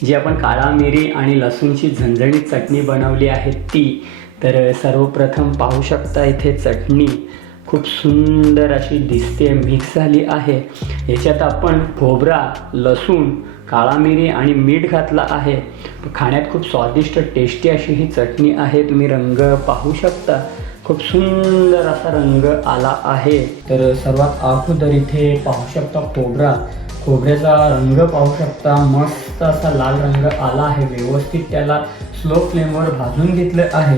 जी आपण काळा मिरी आणि लसूणची झणझणीत चटणी बनवली आहे ती। तर सर्वप्रथम पाहू शकता इथे चटणी खूप सुंदर अशी दिसते, मिक्स झाली आहे। याच्यात आपण खोबरा, लसूण, काळा मिरी आणि मीठ घातला आहे। खाण्यात खूप स्वादिष्ट टेस्टी अशी ही चटणी आहे। तुम्ही रंग पाहू शकता, खूप सुंदर असा रंग आला आहे। तर सर्वात अगोदर इथे पाहू शकता खोबऱ्याचा रंग पाहू शकता, मस्त असा लाल रंग आला आहे। व्यवस्थित त्याला स्लो फ्लेमवर भाजून घेतलं आहे।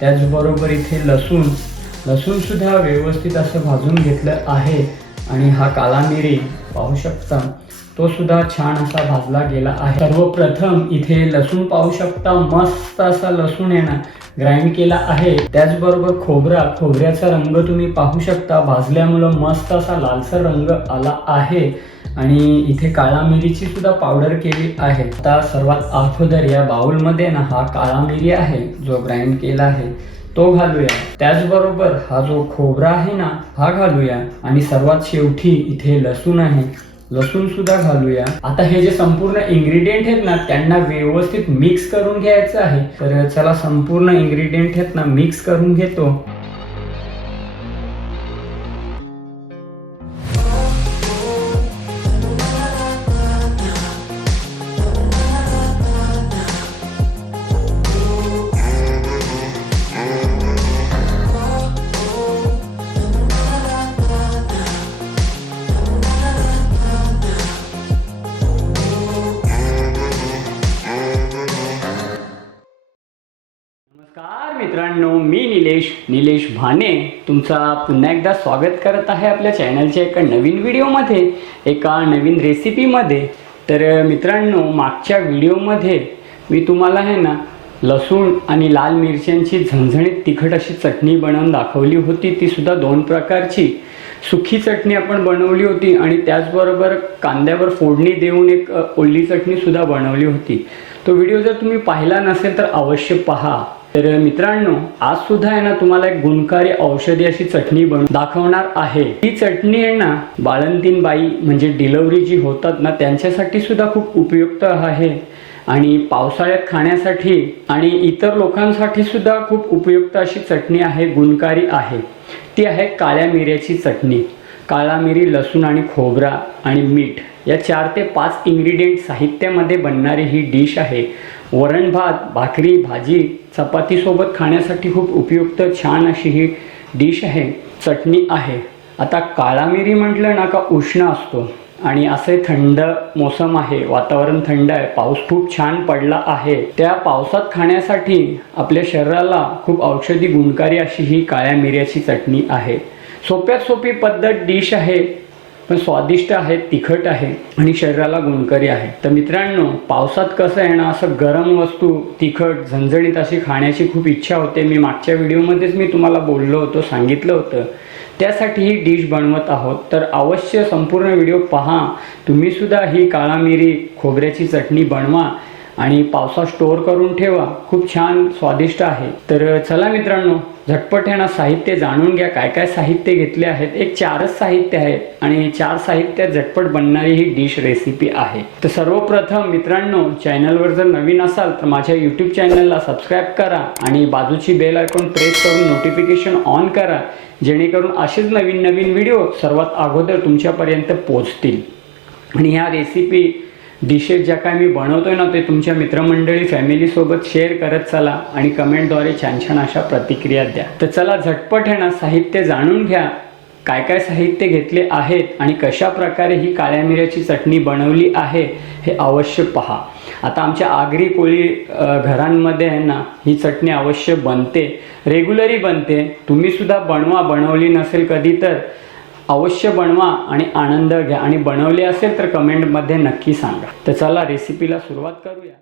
त्याचबरोबर इथे लसूण सुद्धा व्यवस्थित असं भाजून घेतलं आहे। आणि हा काळा मिरी पाहू शकता, तो सुद्धा छान असा भाजला गेला आहे। सर्वप्रथम इथे लसूण पाहू शकता, मस्त असा लसूण आहे ना ग्राइंड केला आहे। त्याचबरोबर खोबऱ्याचा रंग तुम्ही पाहू शकता, भाजल्यामुळं मस्त असा लालसर रंग आला आहे। आणि इथे काळा मिरीची सुद्धा पावडर केली आहे। आता सर्वात अगोदर या बाउलमध्ये ना हा काळा मिरी आहे जो ग्राइंड केला आहे तो घालूया। त्याचबरोबर हा जो खोबरा आहे ना हा घालूया। आणि सर्वात शेवटी इथे लसूण आहे, लसूण सुद्धा घालूया। आता हे जे संपूर्ण इन्ग्रेडियंट आहेत ना त्यांना व्यवस्थित मिक्स करून घ्यायचं आहे। तर चला संपूर्ण इन्ग्रेडियंट आहेत ना मिक्स करून घेतो। नमस्कार मित्रांनो, मी निलेश भाने तुमचा पुन्हा एकदा स्वागत करत आहे आपल्या चॅनलच्या एका नवीन व्हिडिओमध्ये, एका नवीन रेसिपीमध्ये। तर मित्रांनो, मागच्या व्हिडिओमध्ये मी तुम्हाला आहे ना लसूण आणि लाल मिरच्यांची झणझणीत तिखट अशी चटणी बनवून दाखवली होती। ती सुद्धा दोन प्रकारची सुकी चटणी आपण बनवली होती आणि त्याचबरोबर कांद्यावर फोडणी देऊन एक ओली चटणी सुद्धा बनवली होती। तो व्हिडिओ जर तुम्ही पाहिला नसेल तर अवश्य पहा। तर मित्रांनो, आज सुद्धा आहे ना तुम्हाला एक गुणकारी औषधी अशी चटणी बनवून दाखवणार आहे। ही चटणी आहे ना बाळंतीण बाई म्हणजे डिलिव्हरी जी होतात ना त्यांच्यासाठी सुद्धा खूप उपयुक्त आहे आणि पावसाळ्यात खाण्यासाठी आणि इतर लोकांसाठी सुद्धा खूप उपयुक्त अशी चटणी आहे, गुणकारी आहे। ती आहे काळ्या मिऱ्याची चटणी। काळा मिरी, लसूण आणि खोबरा आणि मीठ या 4 ते 5 इन्ग्रेडियंट साहित्यामध्ये बनणारी ही डिश आहे। वरण भात, भाकरी, भाजी, चपाती सोबत खाण्यासाठी खूप उपयुक्त छान अशी ही डिश आहे, चटणी आहे। आता काळा मिरी म्हटलं ना का उष्ण असतो आणि असे थंड मोसम आहे, वातावरण थंड आहे, पाऊस खूप छान पडला आहे। त्या पावसात खाण्यासाठी आपल्या शरीराला खूप औषधी गुणकारी अशी ही काळ्या मिऱ्याची चटणी आहे। सोप्यात सोपी पद्धत डिश आहे, पण स्वादिष्ट आहे, तिखट आहे आणि शरीराला गुणकारी आहे। तर मित्रांनो, पावसात कसं आहे ना असं गरम वस्तू तिखट झणझणीत अशी खाण्याची खूप इच्छा होते। मी मागच्या व्हिडिओमध्येच मी तुम्हाला बोललो होतो, सांगितलं होतं, त्यासाठी ही डिश बनवत आहोत। तर अवश्य संपूर्ण व्हिडिओ पहा। तुम्ही सुद्धा ही काळा मिरी खोबऱ्याची चटणी बनवा आणि पावसात स्टोअर करून ठेवा, खूप छान स्वादिष्ट आहे। तर चला मित्रांनो, झटपट आहे ना साहित्य जाणून घ्या, काय काय साहित्य घेतले आहेत। एक 4च साहित्य आहेत आणि 4 साहित्यात झटपट बनणारी ही डिश रेसिपी आहे। तर सर्वप्रथम मित्रांनो, चॅनलवर जर नवीन असाल तर माझ्या यूट्यूब चॅनलला सबस्क्राईब करा आणि बाजूची बेल आयकॉन प्रेस करून नोटिफिकेशन ऑन करा, जेणेकरून असेच नवीन नवीन व्हिडिओ सर्वात अगोदर तुमच्यापर्यंत पोहोचतील। आणि ह्या रेसिपी डिशेस ज्या काय मी बनवतोय ना ते तुमच्या मित्रमंडळी फॅमिलीसोबत शेअर करत चला आणि कमेंटद्वारे छान छान अशा प्रतिक्रिया द्या। तर चला झटपट आहे ना साहित्य जाणून घ्या, काय काय साहित्य घेतले आहेत आणि कशा प्रकारे ही काळ्या मिऱ्याची चटणी बनवली आहे हे अवश्य पहा। आता आमच्या आगरी कोळी घरांमध्ये आहे ना ही चटणी अवश्य बनते, रेग्युलरी बनते। तुम्ही सुद्धा बनवा, बनवली नसेल कधी तर अवश्य बनवा आणि आनंद घ्या आणि बनवले असेल तर कमेंटमध्ये नक्की सांगा। तर चला रेसिपीला सुरुवात करूया।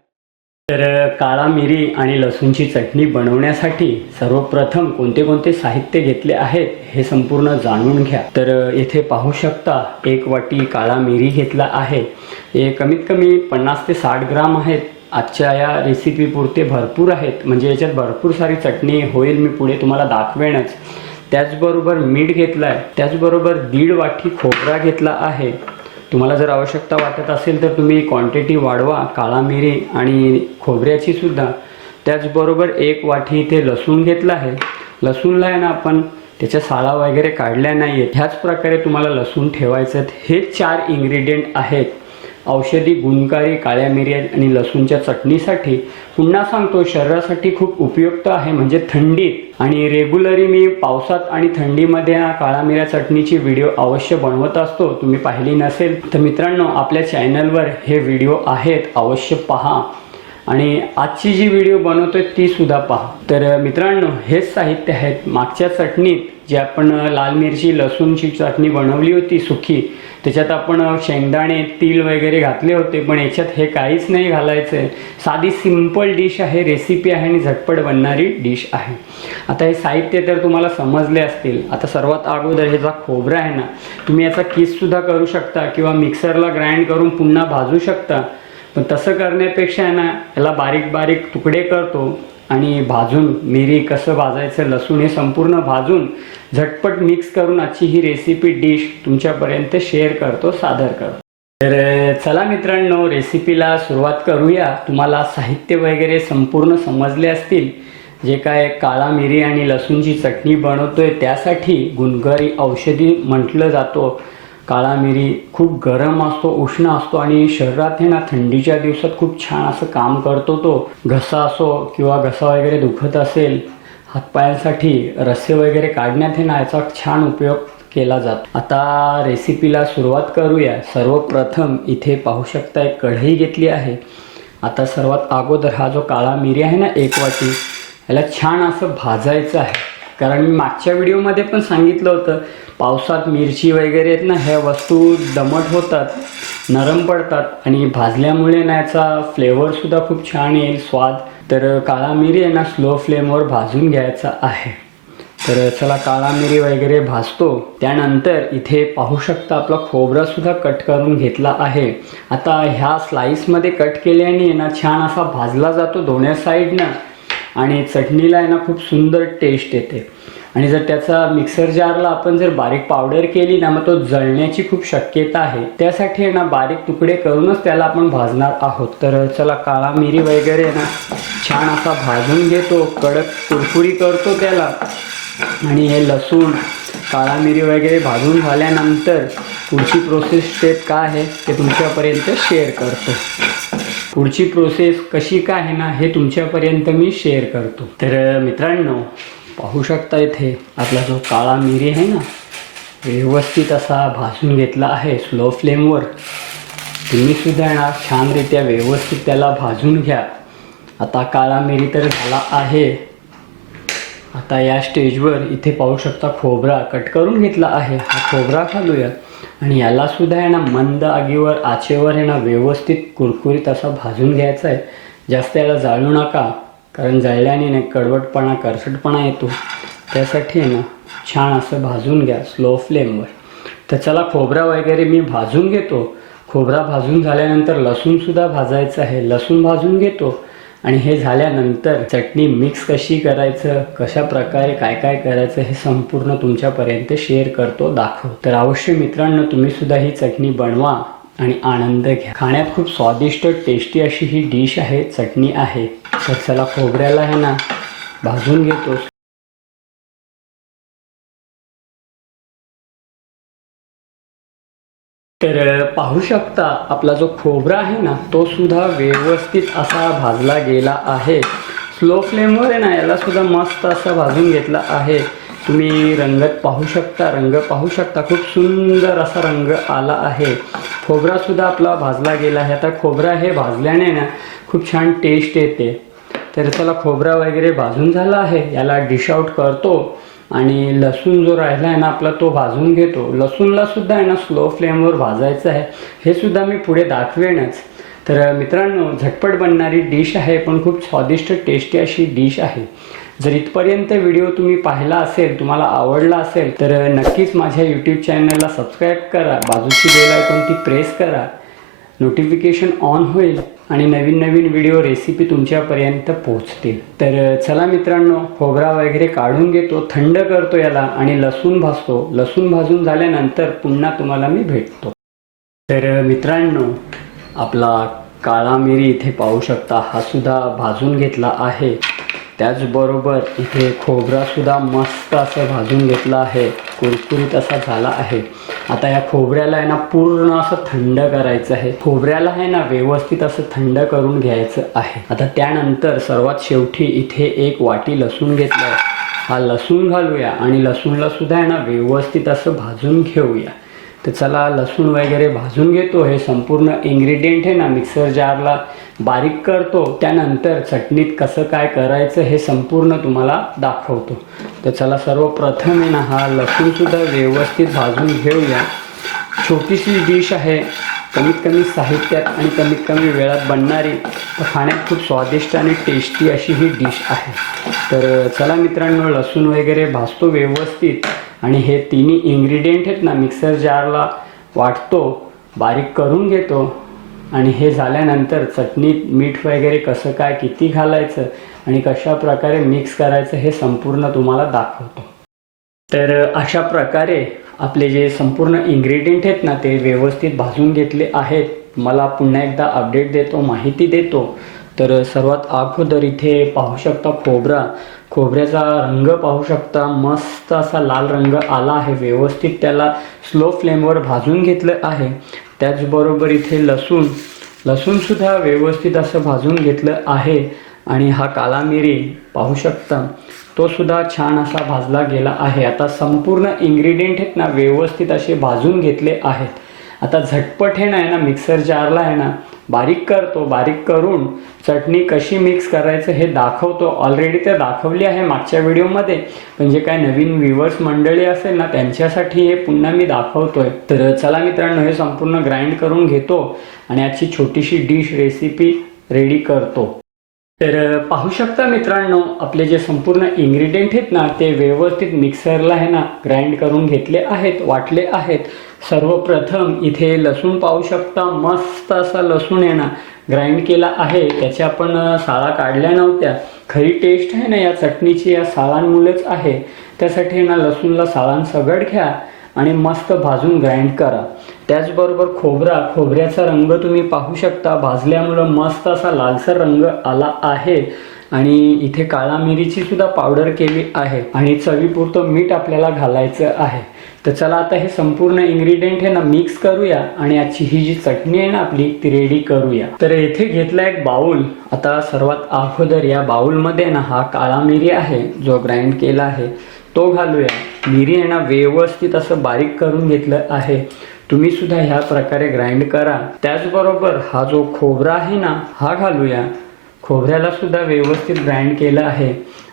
तर काळा मिरी आणि लसूणची चटणी बनवण्यासाठी सर्वप्रथम कोणते कोणते साहित्य घेतले आहेत हे संपूर्ण जाणून घ्या। तर येथे पाहू शकता 1 वाटी काळा मिरी घेतला आहे। हे कमीत कमी 50 ते 60 ग्राम आहेत। आजच्या या रेसिपी पुरते भरपूर आहेत, म्हणजे याच्यात भरपूर सारी चटणी होईल, मी पुढे तुम्हाला दाखवेनच। त्याचबरोबर मीठ घेतलं आहे, त्याचबरोबर 1.5 वाटी खोबरा घेतला आहे, तुम्हाला जर आवश्यकता वाटत असेल तर तुम्ही क्वांटिटी वाढवा काळा मिरी आणि खोबऱ्याची सुद्धा. त्याचबरोबर 1 वाटी इथे लसूण घेतला आहे. लसूणला आहे ना आपण त्याच्या साळा वगैरे काढल्या नाही आहेत. ह्याच प्रकारे तुम्हाला लसूण ठेवायचं. हे 4 इन्ग्रेडियंट आहेत औषधी गुणकारी काळ्या मिऱ्या आणि लसूणच्या चटणीसाठी. पुन्हा सांगतो, शरीरासाठी खूप उपयुक्त आहे, म्हणजे थंडीत. आणि रेग्युलरी मी पावसात आणि थंडीमध्ये काळा मिऱ्या चटणीची व्हिडिओ अवश्य बनवत असतो. तुम्ही पाहिली नसेल तर मित्रांनो, आपल्या चॅनलवर हे व्हिडिओ आहेत, अवश्य पहा. आणि आजची जी व्हिडिओ बनवतोय ती सुद्धा पहा. तर मित्रांनो, हेच साहित्य आहेत. मागच्या चटणीत जी आपण लाल मिरची लसूणची चटणी बनवली होती सुकी, त्याच्यात आपण शेंगदाणे तीळ वगैरे घातले होते, पण याच्यात हे काहीच नाही घालायचं आहे. साधी सिंपल डिश आहे, रेसिपी आहे आणि झटपट बनणारी डिश आहे. आता हे साहित्य तर तुम्हाला समजले असतील. आता सर्वात अगोदर हे जो खोबरा आहे ना, तुम्ही याचा किससुद्धा करू शकता किंवा मिक्सरला ग्राइंड करून पुन्हा भाजू शकता. पण तसं करण्यापेक्षा आहे ना, याला बारीक बारीक तुकडे करतो आणि भाजून मिरी कसं भाजायचं, लसूण हे संपूर्ण भाजून झटपट मिक्स करून आजची ही रेसिपी डिश तुमच्यापर्यंत शेअर करतो, सादर करतो. तर चला मित्रांनो, रेसिपीला सुरुवात करूया. तुम्हाला साहित्य वगैरे संपूर्ण समजले असतील. जे काय काळा मिरी आणि लसूणची चटणी बनवतोय त्यासाठी गुणकारी औषधी म्हटलं जातो. काळा मिरी खूप गरम असतो, उष्ण असतो आणि शरीरात आहे ना थंडीच्या दिवसात खूप छान असं काम करतो. तो घसा असो किंवा घसा वगैरे दुखत असेल, हातपायांसाठी रस्से वगैरे काढण्यात आहे ना याचा छान उपयोग केला जातो. आता रेसिपीला सुरुवात करूया. सर्वप्रथम इथे पाहू शकता एक कढई घेतली आहे. आता सर्वात अगोदर हा जो काळा मिरी आहे ना 1 वाटी, याला छान असं भाजायचं आहे. कारण मी मागच्या व्हिडिओमध्ये पण सांगितलं होतं, पावसात मिरची वगैरे आहेत ना, ह्या वस्तू दमट होतात, नरम पडतात आणि भाजल्यामुळे ना याचा फ्लेवरसुद्धा खूप छान येईल, स्वाद. तर काळा मिरी आहे ना स्लो फ्लेमवर भाजून घ्यायचा आहे. तर चला काळा मिरी वगैरे भाजतो. त्यानंतर इथे पाहू शकता आपला खोबरासुद्धा कट करून घेतला आहे. आता ह्या स्लाईसमध्ये कट केल्याने ना छान असा भाजला जातो दोन्ही साईडनं आणि चटणीला आहे ना खूप सुंदर टेस्ट येते. आणि जर त्याचा मिक्सर जारला आपण जर बारीक पावडर केली ना, मग तो जळण्याची खूप शक्यता आहे. त्यासाठी आहे ना बारीक तुकडे करूनच त्याला आपण भाजणार आहोत. तर चला काळा मिरी वगैरे ना छान असा भाजून घेतो, कडक कुरकुरी करतो त्याला. आणि हे लसूण काळा मिरी वगैरे भाजून झाल्यानंतर पुढची प्रोसेस स्टेप काय आहे ते तुमच्यापर्यंत शेअर करतो. पुढची प्रोसेस कशी काय आहे ना हे तुमच्यापर्यंत मी शेअर करतो. तर मित्रांनो, पाहू शकता इथे आपला जो काळा मिरी आहे ना व्यवस्थित असा भाजून घेतला आहे स्लो फ्लेमवर. तुम्हीसुद्धा ना छानरित्या व्यवस्थित त्याला भाजून घ्या. आता काळा मिरी तर झाला आहे. आता या स्टेजवर इथे पाहू शकता खोबरा कट करून घेतला आहे. हा खोबरा घालूया आणि यालासुद्धा आहे ना मंद आगीवर आचेवर आहे ना व्यवस्थित कुरकुरीत असा भाजून घ्यायचा आहे. जास्त याला जाळू नका, कारण जळल्याने ना कडवटपणा करसटपणा येतो. त्यासाठी आहे ना छान असं भाजून घ्या स्लो फ्लेमवर. तर चला खोबरा वगैरे मी भाजून घेतो. खोबरा भाजून झाल्यानंतर लसूणसुद्धा भाजायचं आहे. लसूण भाजून घेतो आणि हे झाल्यानंतर चटणी मिक्स कशी करायचं, कशा प्रकारे काय काय करायचं हे संपूर्ण तुमच्यापर्यंत शेअर करतो, दाखव. तर अवश्य मित्रांनो, तुम्हीसुद्धा ही चटणी बनवा आणि आनंद घ्या. खाण्यात खूप स्वादिष्ट टेस्टी अशी ही डिश आहे, चटणी आहे. तर चला खोबऱ्याला आहे ना भाजून घेतो. तर पाहू शकता आपला जो खोबरा आहे ना तो सुद्धा व्यवस्थित असा भाजला गेला आहे. स्लो फ्लेमवर आहे ना याला सुद्धा मस्त असा भाजून घेतला आहे. तुम्ही रंगत पाहू शकता, रंग पाहू शकता, खूप सुंदर असा रंग आला आहे. खोबरासुद्धा आपला भाजला गेला आहे. आता खोबरा हे भाजल्याने ना खूप छान टेस्ट येते. तर चला खोबरा वगैरे भाजून झाला आहे, याला डिश आउट करतो. आणि लसूण जो राहिला आहे ना आपला तो भाजून घेतो. लसूणला सुद्धा आहे ना स्लो फ्लेमवर भाजायचं आहे, हे सुद्धा मी पुढे दाखवेनच. तर मित्रांनो, झटपट बनणारी डिश आहे पण खूप स्वादिष्ट टेस्टी अशी डिश आहे. जर इथपर्यंत व्हिडिओ तुम्ही पाहिला असेल, तुम्हाला आवडला असेल तर नक्कीच माझ्या यूट्यूब चॅनलला सबस्क्राईब करा, बाजूची बेल आयकॉन ती प्रेस करा, नोटिफिकेशन ऑन होईल आणि नवीन नवीन व्हिडिओ रेसिपी तुमच्यापर्यंत पोहोचतील. तर चला मित्रांनो, खोबरा वगैरे काढून घेतो, थंड करतो याला आणि लसूण भाजतो. लसूण भाजून झाल्यानंतर पुन्हा तुम्हाला मी भेटतो. तर मित्रांनो, आपला काळा मिरी इथे पाहू शकता, हा सुद्धा भाजून घेतला आहे. त्याचबरोबर इथे खोबरासुद्धा मस्त असं भाजून घेतलं आहे, कुरकुरीत असा झाला आहे. आता या खोबऱ्याला आहे ना पूर्ण असं थंड करायचं आहे. खोबऱ्याला आहे ना व्यवस्थित असं थंड करून घ्यायचं आहे. आता त्यानंतर सर्वात शेवटी इथे एक वाटी लसूण घेतलं आहे. हा लसूण घालूया आणि लसूणला सुद्धा आहे ना व्यवस्थित असं भाजून घेऊया. तर चला, लसूण वगैरे भाजून घेतो. हे संपूर्ण इन्ग्रेडियंट आहे ना मिक्सर जारला बारीक करतो. त्यानंतर चटणीत कसं काय करायचं हे संपूर्ण तुम्हाला दाखवतो. तर चला, सर्वप्रथम आहे ना हा लसूणसुद्धा व्यवस्थित भाजून घेऊया. छोटीशी डिश आहे, कमीत कमी साहित्यात आणि कमीत कमी वेळात बनणारी, खाण्यात खूप स्वादिष्ट आणि टेस्टी अशी ही डिश आहे. तर चला मित्रांनो, लसूण वगैरे भाजतो व्यवस्थित आणि हे तिन्ही इन्ग्रेडियंट आहेत ना मिक्सर जारला वाटतो, बारीक करून घेतो. आणि हे झाल्यानंतर चटणीत मीठ वगैरे कसं काय किती घालायचं आणि कशा प्रकारे मिक्स करायचं हे संपूर्ण तुम्हाला दाखवतो. तर अशा प्रकारे आपले जे संपूर्ण इन्ग्रेडियंट आहेत ना ते व्यवस्थित भाजून घेतले आहेत. मला पुन्हा एकदा अपडेट देतो, माहिती देतो. तर सर्वात अगोदर इथे पाहू शकता खोबऱ्याचा रंग पाहू शकता, मस्त असा लाल रंग आला आहे. व्यवस्थित त्याला स्लो फ्लेमवर भाजून घेतलं आहे. त्याचबरोबर इथे लसूणसुद्धा व्यवस्थित असं भाजून घेतलं आहे. आणि हा काला मिरी पाहू शकता, तो सुद्धा छान असा भाजला गेला आहे. आता संपूर्ण इन्ग्रेडियंट आहेत ना व्यवस्थित असे भाजून घेतले आहेत. आता झटपट हे ना मिक्सर जारला आहे ना बारीक करतो. बारीक करून चटणी कशी मिक्स करायचं हे दाखवतो. ऑलरेडी ते दाखवली आहे मागच्या व्हिडिओमध्ये, पण जे काय नवीन व्ह्यूवर्स मंडळी असेल ना त्यांच्यासाठी हे पुन्हा मी दाखवतोय. तर चला मित्रांनो, हे संपूर्ण ग्राइंड करून घेतो आणि याची छोटीशी डिश रेसिपी रेडी करतो. तर पाहू शकता मित्रांनो, आपले जे संपूर्ण इन्ग्रेडियंट आहेत ना ते व्यवस्थित मिक्सरला आहे ना ग्राइंड करून घेतले आहेत, वाटले आहेत. सर्वप्रथम इथे लसूण पाहू शकता, मस्त असा लसूण आहे ना ग्राइंड केला आहे. त्याच्या आपण साळा काढल्या नव्हत्या. खरी टेस्ट आहे ना या चटणीची या साळांमुळेच आहे. त्यासाठी ना लसूणला साळांसगट घ्या आणि मस्त भाजून ग्राइंड करा. त्याचबरोबर खोबऱ्याचा रंग तुम्ही पाहू शकता, भाजल्यामुळं मस्त असा लालसर रंग आला आहे. आणि इथे काळा मिरीची सुद्धा पावडर केली आहे आणि चवीपुरतं मीठ आपल्याला घालायचं आहे. तर चला, आता हे संपूर्ण इन्ग्रेडियंट आहे ना मिक्स करूया आणि आजची ही जी चटणी आहे ना आपली ती रेडी करूया. तर येथे घेतला एक बाउल. आता सर्वात अगोदर या बाउलमध्ये ना हा काळा मिरी आहे जो ग्राइंड केला आहे तो घालूया. मिरी आहे ना व्यवस्थित असं बारीक करून घेतलं आहे. तुम्ही सुद्धा ह्या प्रकारे ग्राइंड करा. त्याचबरोबर हा जो खोबरा आहे ना हा घालूया. खोबऱ्याला सुद्धा व्यवस्थित ग्राइंड केलं आहे.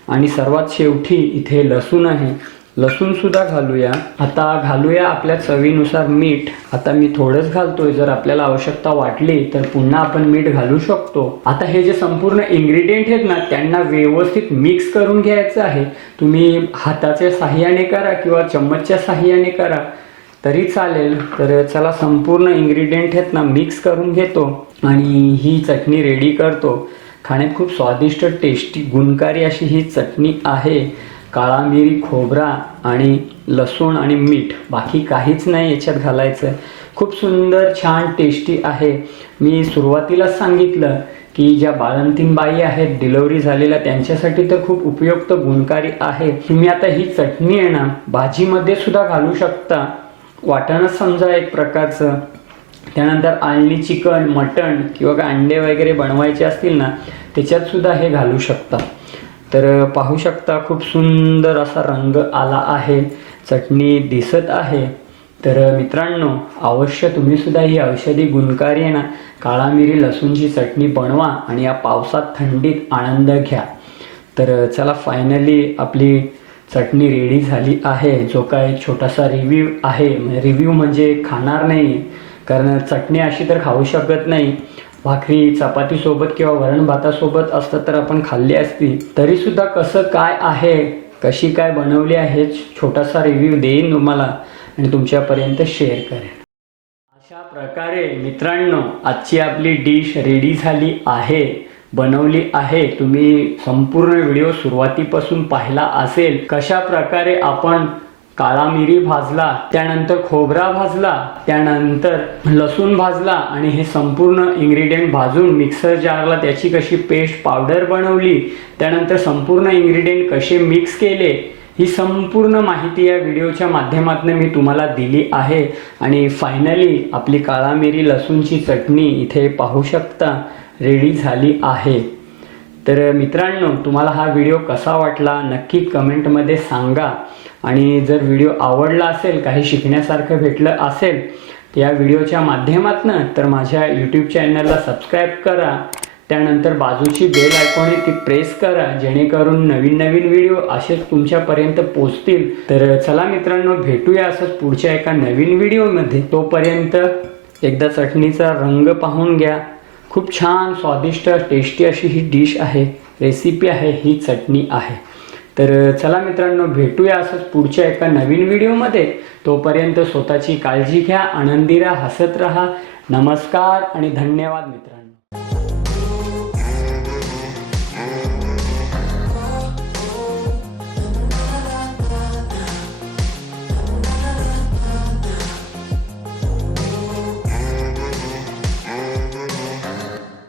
आणि सर्वात शेवटी इथे लसूण आहे, लसूण सुद्धा घालूया. आता घालूया आपल्या चवीनुसार मीठ. आता मी थोडंच घालतोय, जर आपल्याला आवश्यकता वाटली तर पुन्हा आपण मीठ घालू शकतो. आता हे जे संपूर्ण इन्ग्रेडियंट आहेत ना त्यांना व्यवस्थित मिक्स करून घ्यायचं आहे. तुम्ही हाताच्या साहाय्याने करा किंवा चम्मचच्या साहाय्याने करा तरी चालेल. तर चला, संपूर्ण इन्ग्रेडियंट आहेत ना मिक्स करून घेतो आणि ही चटणी रेडी करतो. खाण्यात खूप स्वादिष्ट, टेस्टी, गुणकारी अशी ही चटणी आहे. काळा मिरी, खोबरा आणि लसूण आणि मीठ, बाकी काहीच नाही याच्यात घालायचं. खूप सुंदर, छान, टेस्टी आहे. मी सुरुवातीलाच सांगितलं की ज्या बाळंतीण बाई आहेत डिलिव्हरी झालेल्या त्यांच्यासाठी तर खूप उपयुक्त, गुणकारी आहे. तुम्ही आता ही चटणी आहे ना भाजीमध्ये सुद्धा घालू शकता, वाटणच समजा एक प्रकारचं. त्यानंतर आळणी चिकन, मटण किंवा अंडे वगैरे बनवायचे असतील ना त्याच्यात सुद्धा हे घालू शकता. तर पाहू शकता खूप सुंदर असा रंग आला आहे, चटणी दिसत आहे. तर मित्रांनो, अवश्य तुम्ही सुद्धा ही औषधी, गुणकारी आहे ना काळा मिरी लसूणची चटणी बनवा आणि या पावसात थंडीत आनंद घ्या. तर चला, फायनली आपली चटणी रेडी झाली आहे. जो काय छोटासा रिव्ह्यू आहे, रिव्ह्यू म्हणजे खाणार नाही, कारण चटणी अशी तर खाऊ शकत नाही. भाकरी चपातीसोबत किंवा वरण भातासोबत असतं तर आपण खाल्ली असती. तरीसुद्धा कसं काय आहे, कशी काय बनवली आहे, छोटासा रिव्ह्यू देईन तुम्हाला आणि तुमच्यापर्यंत शेअर करेन. अशा प्रकारे मित्रांनो आजची आपली डिश रेडी झाली आहे, बनवली आहे. तुम्ही संपूर्ण व्हिडिओ सुरुवातीपासून पाहिला असेल कशा प्रकारे आपण काळा मिरी भाजला, त्यानंतर खोबरा भाजला, त्यानंतर लसूण भाजला आणि हे संपूर्ण इन्ग्रेडियंट भाजून मिक्सर जारला त्याची कशी पेस्ट पावडर बनवली, त्यानंतर संपूर्ण इन्ग्रेडियंट कसे मिक्स केले, ही संपूर्ण माहिती या व्हिडिओच्या माध्यमातून मी तुम्हाला दिली आहे। आणि फायनली आपली काळा मिरी लसूणची चटणी इथे पाहू शकता रेडी झाली आहे। तर मित्रांनो, तुम्हाला हा व्हिडिओ कसा वाटला नक्की कमेंटमध्ये सांगा। आणि जर व्हिडिओ आवडला असेल, काही शिकण्यासारखं भेटलं असेल या व्हिडिओच्या माध्यमातून, तर माझ्या यूट्यूब चॅनलला सबस्क्राईब करा, त्यानंतर बाजूची बेल आयकॉन आहे ती प्रेस करा, जेणेकरून नवीन नवीन व्हिडिओ असेच तुमच्यापर्यंत पोहोचतील। तर चला मित्रांनो, भेटूया असंच पुढच्या एका नवीन व्हिडिओमध्ये। तोपर्यंत एकदा चटणीचा रंग पाहून घ्या, खूप छान स्वादिष्ट टेस्टी अशी ही डिश आहे, रेसिपी आहे, ही चटणी आहे। तर चला मित्रांनो, भेटूया असंच पुढच्या एका नवीन व्हिडिओमध्ये। तोपर्यंत स्वतःची काळजी घ्या, आनंदी राहा, हसत राहा। नमस्कार आणि धन्यवाद मित्रांनो।